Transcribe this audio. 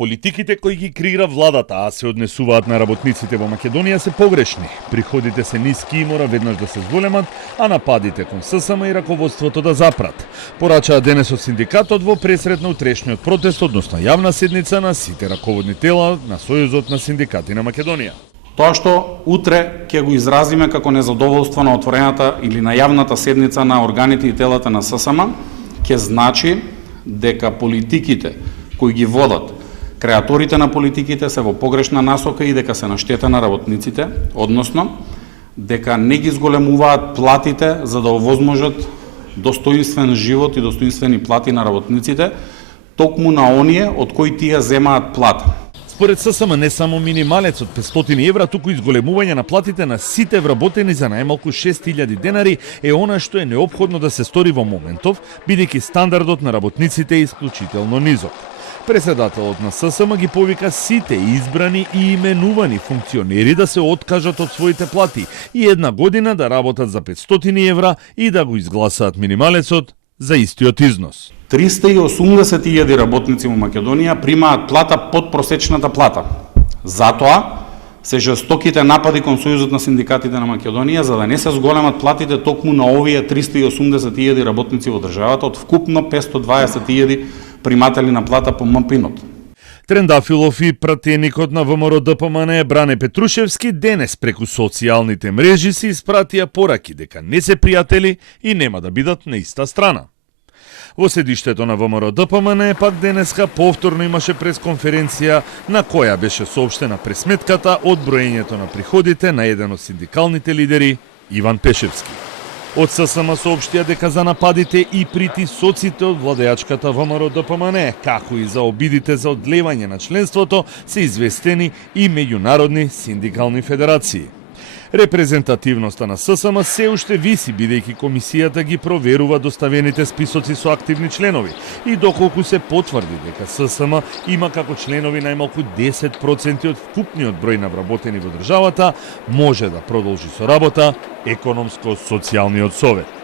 Политиките кои ги креира владата, а се однесуваат на работниците во Македонија се погрешни. Приходите се ниски и мора веднаш да се зголемат, а нападите кон ССМ и раководството да запрат. Порачаа денес од синдикатот во пресрет на утрешниот протест, односно јавна седница на сите раководни тела на Сојузот на синдикати на Македонија. Тоа што утре ќе го изразиме како незадоволство на отворената или на јавната седница на органите и телата на ССМ, ќе значи дека политиките кои ги водат, креаторите на политиките се во погрешна насока и дека се на штета на работниците, односно дека не ги зголемуваат платите за да овозможат достоинствен живот и достоинствени плати на работниците, токму на оние од кои тие земаат плата. Според ССМ не само минималец од 500 евра, туку изголемување на платите на сите вработени за најмалку 6000 денари е она што е неопходно да се стори во моментов, бидејќи стандардот на работниците е исклучително низок. Председателот на ССМ ги повика сите избрани и именувани функционери да се откажат од своите плати и една година да работат за 500 евра и да го изгласаат минималецот за истиот износ. 380.000 работници во Македонија примаат плата под просечната плата. Затоа се жестоките напади кон Сојузот на синдикатите на Македонија за да не се зголемат платите токму на овие 380.000 работници во државата од вкупно 520.000 приматели на плата по МПИНот. Трендафилов и пратеникот на ВМРО ДПМН Бране Петрушевски денес преку социјалните мрежи се испратија пораки дека не се пријатели и нема да бидат на иста страна. Во седиштето на ВМРО ДПМН пак денеска повторно имаше пресконференција на која беше соопштена пресметката од броењето на приходите на еден од синдикалните лидери Иван Пешевски. Од ССМ соопштија дека за нападите и притисоците од владеачката ВМРО ДПМН, како и за обидите за одлевање на членството, се известени и меѓународни синдикални федерации. Репрезентативноста на ССМ се уште виси, бидејќи комисијата ги проверува доставените списоци со активни членови и доколку се потврди дека ССМ има како членови најмалку 10% од вкупниот број на вработени во државата, може да продолжи со работа Економско-социјалниот совет.